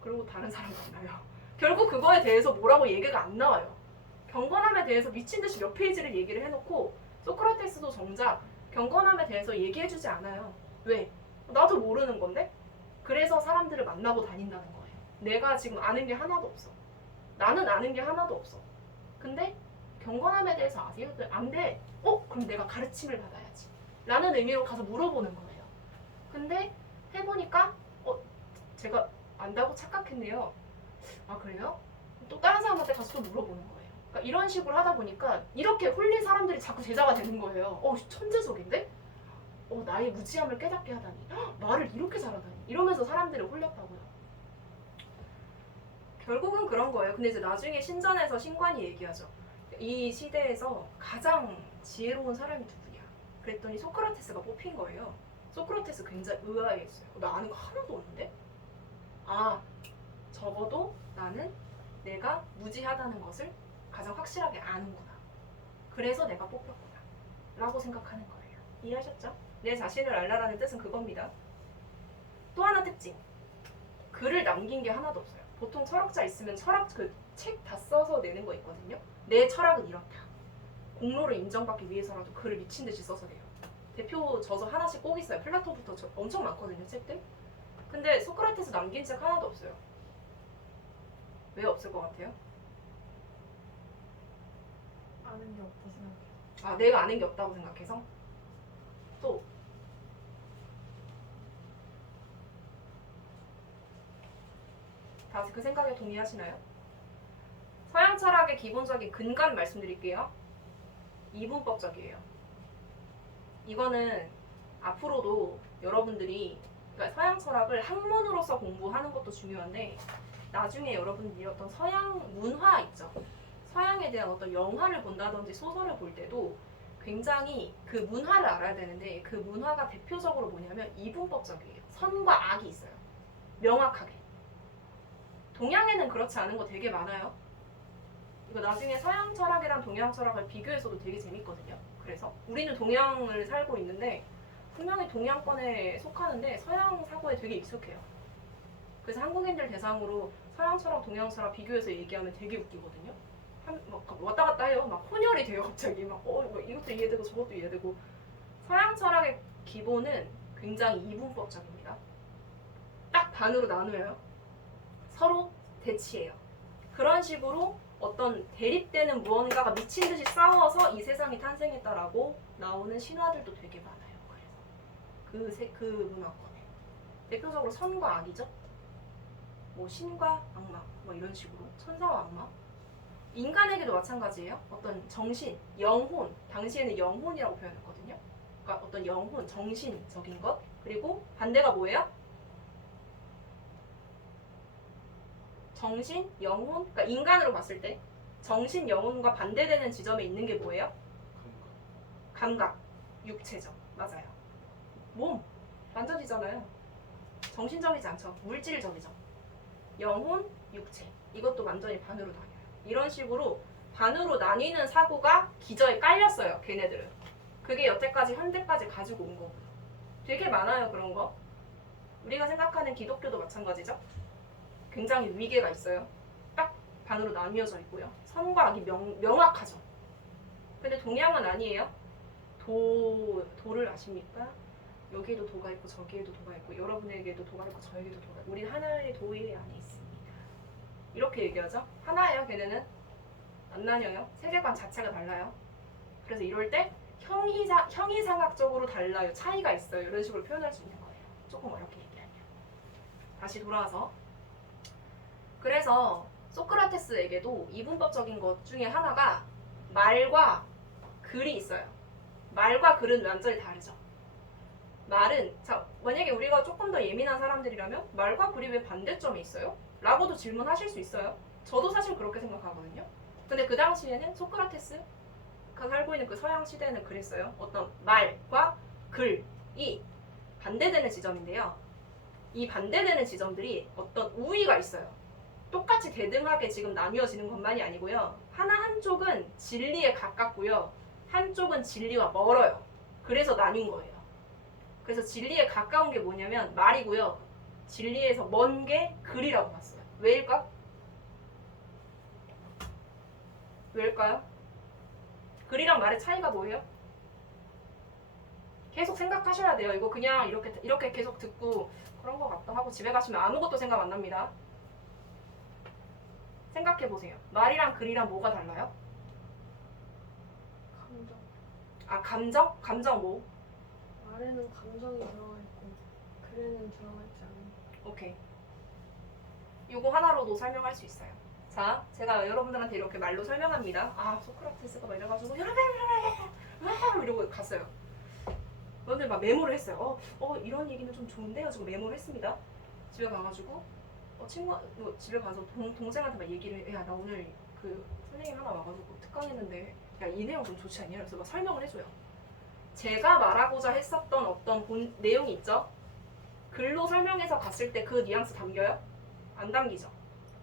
그리고 다른 사람 만나요. 결국 그거에 대해서 뭐라고 얘기가 안 나와요. 경건함에 대해서 미친 듯이 몇 페이지를 얘기를 해놓고 소크라테스도 정작 경건함에 대해서 얘기해주지 않아요. 왜? 나도 모르는 건데? 그래서 사람들을 만나고 다닌다는 거예요. 내가 지금 아는 게 하나도 없어. 나는 아는 게 하나도 없어. 근데 경건함에 대해서 아세요? 안 돼. 그럼 내가 가르침을 받아야지. 라는 의미로 가서 물어보는 거예요. 근데 해보니까 제가 안다고 착각했네요. 그래요? 또 다른 사람한테 가서 또 물어보는 거예요. 그러니까 이런 식으로 하다 보니까 이렇게 홀린 사람들이 자꾸 제자가 되는 거예요. 천재적인데? 나의 무지함을 깨닫게 하다니. 말을 이렇게 잘하다니. 이러면서 사람들이 홀렸다고요. 결국은 그런 거예요. 근데 이제 나중에 신전에서 신관이 얘기하죠. 이 시대에서 가장 지혜로운 사람이 누구냐? 그랬더니 소크라테스가 뽑힌 거예요. 소크라테스 굉장히 의아해했어요. 나 아는 거 하나도 없는데? 적어도 나는 내가 무지하다는 것을 가장 확실하게 아는구나. 그래서 내가 뽑혔구나. 라고 생각하는 거예요. 이해하셨죠? 내 자신을 알라라는 뜻은 그겁니다. 또 하나 특징. 글을 남긴 게 하나도 없어요. 보통 철학자 있으면 철학 책 다 써서 내는 거 있거든요. 내 철학은 이렇다. 공로를 인정받기 위해서라도 글을 미친 듯이 써서 내요. 대표 저서 하나씩 꼭 있어요. 플라톤부터 엄청 많거든요, 책들. 근데 소크라테스 남긴 책 하나도 없어요. 왜 없을 것 같아요? 아는 게 없다 생각해요. 내가 아는 게 없다고 생각해서? 또 다 그 생각에 동의하시나요? 서양 철학의 기본적인 근간 말씀드릴게요. 이분법적이에요. 이거는 앞으로도 여러분들이 그러니까 서양 철학을 학문으로서 공부하는 것도 중요한데 나중에 여러분들이 어떤 서양 문화 있죠. 서양에 대한 어떤 영화를 본다든지 소설을 볼 때도 굉장히 그 문화를 알아야 되는데 그 문화가 대표적으로 뭐냐면 이분법적이에요. 선과 악이 있어요. 명확하게. 동양에는 그렇지 않은 거 되게 많아요. 이거 나중에 서양 철학이랑 동양 철학을 비교해서도 되게 재밌거든요. 그래서 우리는 동양을 살고 있는데 분명히 동양권에 속하는데 서양 사고에 되게 익숙해요. 그래서 한국인들 대상으로 서양 철학, 동양 철학 비교해서 얘기하면 되게 웃기거든요. 막 왔다 갔다 해요. 막 혼혈이 돼요 갑자기. 막 이것도 이해되고 저것도 이해되고. 서양 철학의 기본은 굉장히 이분법적입니다. 딱 반으로 나누어요. 서로 대치해요. 그런 식으로 어떤 대립되는 무언가가 미친 듯이 싸워서 이 세상이 탄생했다라고 나오는 신화들도 되게 많아요. 그래서 그 문화권에 대표적으로 선과 악이죠. 뭐 신과 악마 뭐 이런 식으로 천사와 악마. 인간에게도 마찬가지예요. 어떤 정신, 영혼, 당시에는 영혼이라고 표현했거든요. 그러니까 어떤 영혼, 정신적인 것. 그리고 반대가 뭐예요? 정신, 영혼. 그러니까 인간으로 봤을 때 정신, 영혼과 반대되는 지점에 있는 게 뭐예요? 감각, 육체적. 맞아요. 몸, 완전이잖아요. 정신적이지 않죠. 물질적이죠. 영혼, 육체. 이것도 완전히 반으로 나뉘어요. 이런 식으로 반으로 나뉘는 사고가 기저에 깔렸어요. 걔네들은. 그게 여태까지 현대까지 가지고 온 거고요. 되게 많아요. 그런 거. 우리가 생각하는 기독교도 마찬가지죠. 굉장히 위계가 있어요. 딱 반으로 나뉘어져 있고요. 선과 악이 명확하죠. 근데 동양은 아니에요. 도를 아십니까? 여기에도 도가 있고 저기에도 도가 있고 여러분에게도 도가 있고 저에게도 도가 있고 우린 하나의 도의 안에 있습니다. 이렇게 얘기하죠. 하나예요. 걔네는 안 나뉘어요. 세계관 자체가 달라요. 그래서 이럴 때 형이상학적으로 달라요. 차이가 있어요. 이런 식으로 표현할 수 있는 거예요. 조금 어렵게 얘기하면. 다시 돌아와서 그래서 소크라테스에게도 이분법적인 것 중에 하나가 말과 글이 있어요. 말과 글은 완전히 다르죠. 말은 자 만약에 우리가 조금 더 예민한 사람들이라면 말과 글이 왜 반대점이 있어요? 라고도 질문하실 수 있어요. 저도 사실 그렇게 생각하거든요. 근데 그 당시에는 소크라테스가 살고 있는 그 서양 시대에는 그랬어요. 어떤 말과 글이 반대되는 지점인데요. 이 반대되는 지점들이 어떤 우위가 있어요. 똑같이 대등하게 지금 나뉘어지는 것만이 아니고요. 한쪽은 진리에 가깝고요. 한쪽은 진리와 멀어요. 그래서 나뉜 거예요. 그래서 진리에 가까운 게 뭐냐면 말이고요. 진리에서 먼 게 글이라고 봤어요. 왜일까? 왜일까요? 글이랑 말의 차이가 뭐예요? 계속 생각하셔야 돼요. 이거 그냥 이렇게 계속 듣고 그런 것 같다 하고 집에 가시면 아무것도 생각 안 납니다. 생각해 보세요. 말이랑 글이랑 뭐가 달라요? 감정. 아 감정? 감정 뭐? 말에는 감정이 들어가 있고 글에는 들어가 있지 않아요. 오케이. 요거 하나로도 설명할 수 있어요. 자, 제가 여러분들한테 이렇게 말로 설명합니다. 아, 소크라테스가 막 이래가지고 이러고 갔어요. 오늘 막 메모를 했어요. 이런 얘기는 좀 좋은데요. 지금 메모를 했습니다. 집에 가가지고 집에 가서 동생한테 막 얘기를 해. 야, 나 오늘 그 선생님 하나 와가지고 특강했는데 야, 이 내용 좀 좋지 않냐? 그래서 막 설명을 해줘요. 제가 말하고자 했었던 어떤 내용이 있죠? 글로 설명해서 갔을 때 그 뉘앙스 담겨요? 안 담기죠.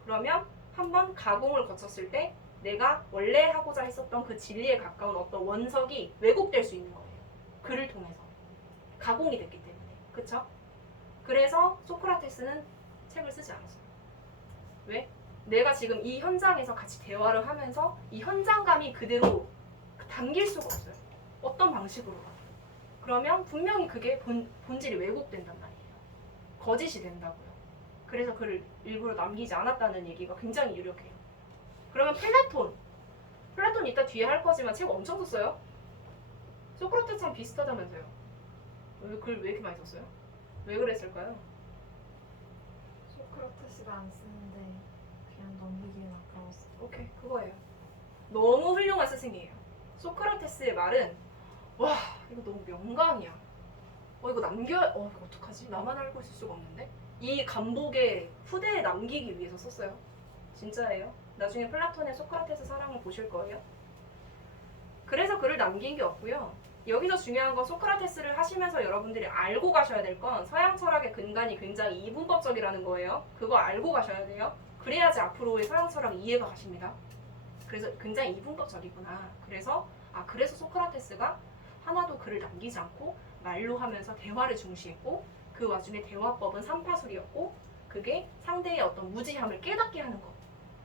그러면 한번 가공을 거쳤을 때 내가 원래 하고자 했었던 그 진리에 가까운 어떤 원석이 왜곡될 수 있는 거예요. 글을 통해서. 가공이 됐기 때문에. 그쵸? 그래서 소크라테스는 책을 쓰지 않았어요. 왜? 내가 지금 이 현장에서 같이 대화를 하면서 이 현장감이 그대로 담길 수가 없어요. 어떤 방식으로든. 그러면 분명히 그게 본질이 왜곡된단 말이에요. 거짓이 된다고요. 그래서 글을 일부러 남기지 않았다는 얘기가 굉장히 유력해요. 그러면 플라톤 이따 뒤에 할 거지만 책 엄청 썼어요. 소크라테스랑 비슷하다면서요. 글 왜 이렇게 많이 썼어요? 왜 그랬을까요? 소크라테스가 안 쓰는데 그냥 넘기기엔 아까웠어. 오케이, 그거예요. 너무 훌륭한 스승이에요. 소크라테스의 말은 와, 이거 너무 명강이야. 이거 이거 어떡하지? 나만 알고 있을 수가 없는데? 이 감복에 후대에 남기기 위해서 썼어요. 진짜예요. 나중에 플라톤의 소크라테스 사랑을 보실 거예요. 그래서 글을 남긴 게 없고요. 여기서 중요한 건 소크라테스를 하시면서 여러분들이 알고 가셔야 될 건 서양 철학의 근간이 굉장히 이분법적이라는 거예요. 그거 알고 가셔야 돼요. 그래야지 앞으로의 서양 철학 이해가 가십니다. 그래서 굉장히 이분법적이구나. 그래서 소크라테스가 하나도 글을 남기지 않고 말로 하면서 대화를 중시했고 그 와중에 대화법은 삼파술이었고 그게 상대의 어떤 무지함을 깨닫게 하는 것.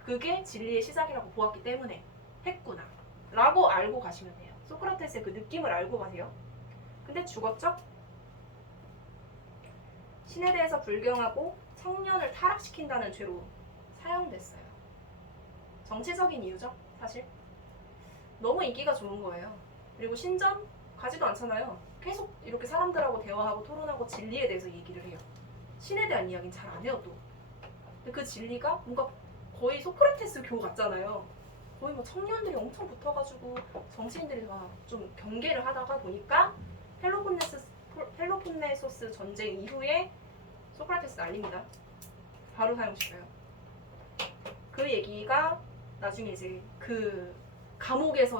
그게 진리의 시작이라고 보았기 때문에 했구나. 라고 알고 가시면 돼요. 소크라테스의 그 느낌을 알고 가세요. 근데 죽었죠? 신에 대해서 불경하고 청년을 타락시킨다는 죄로 사형됐어요. 정치적인 이유죠, 사실. 너무 인기가 좋은 거예요. 그리고 신전 가지도 않잖아요. 계속 이렇게 사람들하고 대화하고 토론하고 진리에 대해서 얘기를 해요. 신에 대한 이야기는 잘 안 해요, 또. 근데 그 진리가 뭔가 거의 소크라테스 교 같잖아요. 거의 뭐 청년들이 엄청 붙어가지고 정치인들이 다 좀 경계를 하다가 보니까 펠로폰네소스 전쟁 이후에 소크라테스 날립니다. 바로 사형시켜요. 그 얘기가 나중에 이제 그 감옥에서